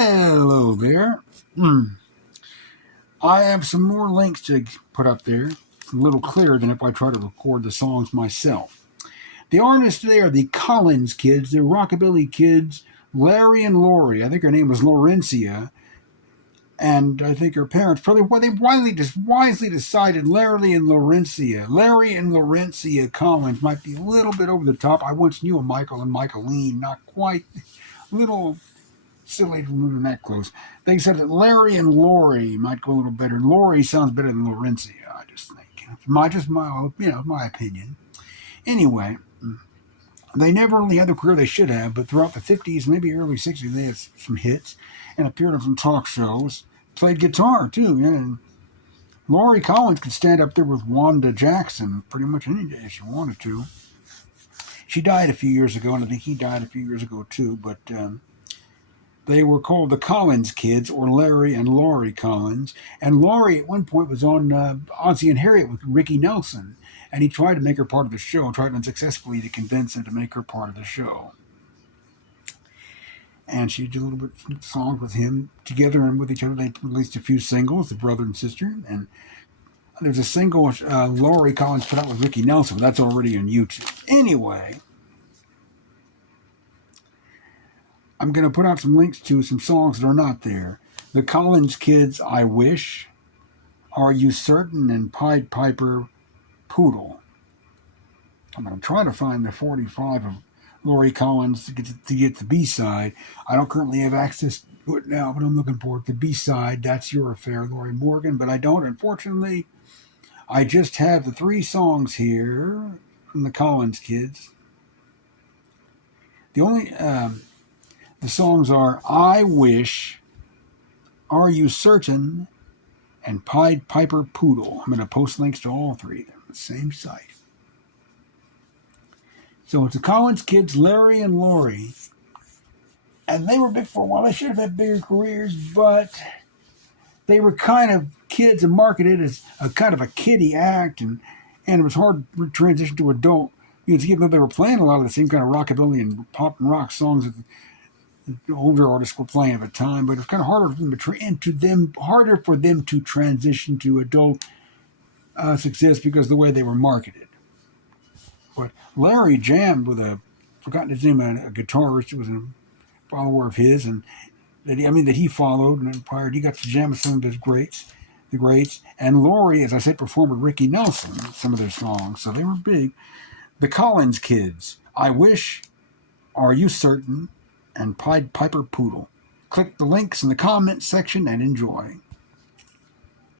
Hello there. I have some more links to put up there, a little clearer than if I try to record the songs myself. The artists today are the Collins kids, the Rockabilly kids, Larry and Lori. I think her name was Laurencia, and I think her parents probably wisely decided Larry and Laurencia Collins might be a little bit over the top. I once knew a Michael and Michaeline, not quite, a little silly to move that close. They said that Larry and Lori might go a little better. Lori sounds better than Laurencia, I just think. My opinion. Anyway, they never really had the career they should have, but throughout the 50s, maybe early 60s, they had some hits and appeared on some talk shows. Played guitar, too, yeah. And Lori Collins could stand up there with Wanda Jackson pretty much any day if she wanted to. She died a few years ago, and I think he died a few years ago, too, but they were called the Collins kids, or Larry and Lori Collins. And Lori, at one point, was on Ozzie and Harriet with Ricky Nelson. And he tried to make her part of the show, tried unsuccessfully to convince him to make her part of the show. And she did a little bit of songs with him together and with each other. They released a few singles, the brother and sister. And there's a single Lori Collins put out with Ricky Nelson, but that's already on YouTube. Anyway, I'm going to put out some links to some songs that are not there. The Collins Kids, I Wish, Are You Certain, and Pied Piper, Poodle. I'm going to try to find the 45 of Lori Collins to get the B-side. I don't currently have access to it now, but I'm looking for it. The B-side, That's Your Affair, Lori Morgan, but I don't, unfortunately. I just have the 3 songs here from the Collins Kids. The songs are I Wish, Are You Certain, and Pied Piper Poodle. I'm going to post links to all 3 of them on the same site. So it's the Collins kids, Larry and Lori. And they were big for a while. They should have had bigger careers, but they were kind of kids and marketed as a kind of a kiddie act, and it was hard to transition to adult. Even though they were playing a lot of the same kind of rockabilly and pop and rock songs that the older artists were playing at the time, but it was kind of harder for them to transition to adult success because of the way they were marketed. But Larry jammed with forgotten his name, a guitarist who was a follower of his, and that he followed and inspired. He got to jam with some of his the greats. And Lori, as I said, performed with Ricky Nelson some of their songs, so they were big. The Collins Kids, I Wish, Are You Certain, and Pied Piper Poodle. Click the links in the comments section and enjoy.